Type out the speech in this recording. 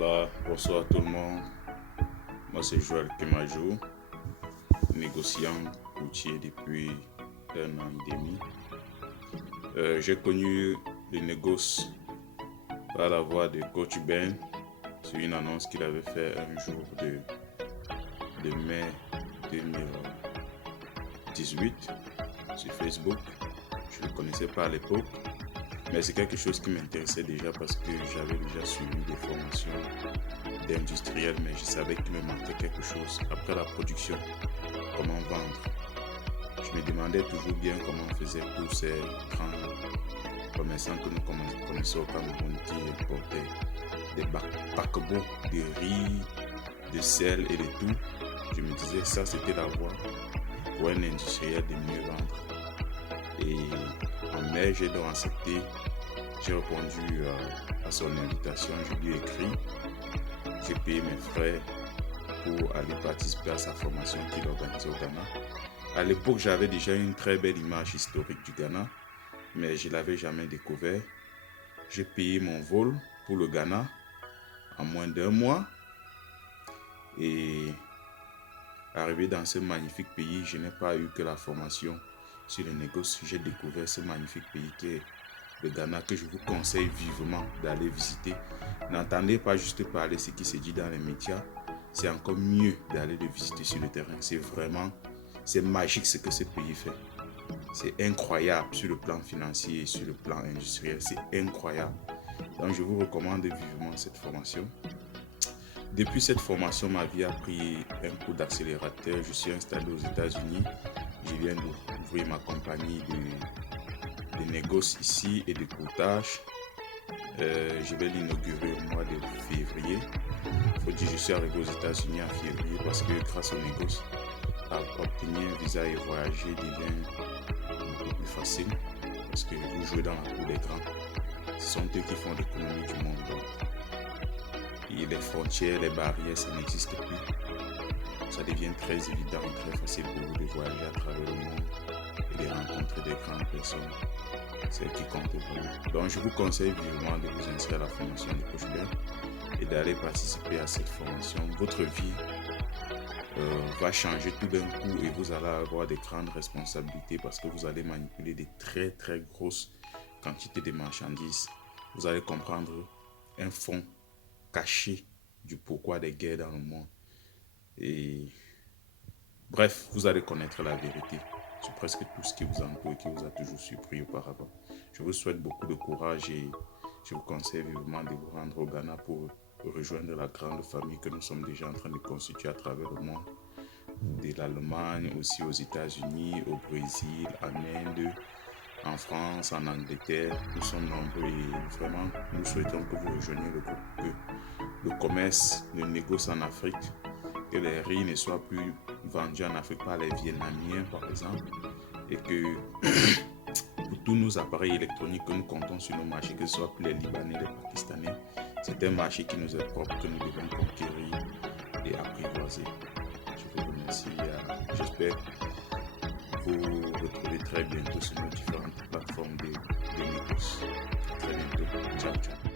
Voilà, bonsoir tout le monde. Moi c'est Joël Kemajou, négociant routier depuis 1 an et demi. J'ai connu le négoce par la voix de Coach Ben sur une annonce qu'il avait fait un jour de mai 2018 sur Facebook. Je ne le connaissais pas à l'époque, mais c'est quelque chose qui m'intéressait déjà parce que j'avais déjà suivi des formations d'industriel, mais je savais qu'il me manquait quelque chose après la production, comment vendre. Je me demandais toujours bien comment on faisait tous ces grands commerçants que nous connaissons au Cameroun qui importaient des paquebots de riz, de sel et de tout. Je me disais ça c'était la voie pour un industriel de mieux vendre. Et en mai, j'ai donc accepté, j'ai répondu à son invitation, je lui ai écrit, j'ai payé mes frais pour aller participer à sa formation qu'il organisait au Ghana. À l'époque, j'avais déjà une très belle image historique du Ghana, mais je ne l'avais jamais découvert. J'ai payé mon vol pour le Ghana en moins d'1 mois et arrivé dans ce magnifique pays, je n'ai pas eu que la formation sur le négoce. J'ai découvert ce magnifique pays qui est le Ghana, que je vous conseille vivement d'aller visiter. N'entendez pas juste parler ce qui se dit dans les médias, c'est encore mieux d'aller le visiter sur le terrain. C'est magique ce que ce pays fait. C'est incroyable sur le plan financier et sur le plan industriel, c'est incroyable. Donc je vous recommande vivement cette formation. Depuis cette formation, ma vie a pris un coup d'accélérateur. Je suis installé aux États-Unis. Je viens d'ouvrir ma compagnie de négoce ici et de courtage. Je vais l'inaugurer au mois de février. Il faut dire que je suis arrivé aux États-Unis en février parce que grâce au négoce, obtenir un visa et voyager devient beaucoup plus facile parce que vous jouez dans la cour des grands. Ce sont eux qui font l'économie du monde. Donc. Et les frontières, les barrières, ça n'existe plus. Ça devient très évident et très facile pour vous de voyager à travers le monde et de rencontrer des grandes personnes, celles qui comptent vraiment. Donc je vous conseille vivement de vous inscrire à la formation de Coach Ben et d'aller participer à cette formation. Votre vie va changer tout d'un coup et vous allez avoir des grandes responsabilités parce que vous allez manipuler des très très grosses quantités de marchandises. Vous allez comprendre un fond caché du pourquoi des guerres dans le monde. Et bref, vous allez connaître la vérité sur presque tout ce qui vous entoure et qui vous a toujours surpris auparavant. Je vous souhaite beaucoup de courage et je vous conseille vivement de vous rendre au Ghana pour rejoindre la grande famille que nous sommes déjà en train de constituer à travers le monde. De l'Allemagne, aussi aux États-Unis, au Brésil, en Inde, en France, en Angleterre. Nous sommes nombreux et vraiment, nous souhaitons que vous rejoigniez le groupe, que le commerce, le négoce en Afrique, que les riz ne soient plus vendus en Afrique par les Vietnamiens, par exemple, et que pour tous nos appareils électroniques que nous comptons sur nos marchés, que ce soit pour les Libanais, les Pakistanais, c'est un marché qui nous est propre, que nous devons conquérir et apprivoiser. Je vous remercie. J'espère vous retrouver très bientôt sur nos différentes plateformes de négoce. À très bientôt. Ciao, ciao.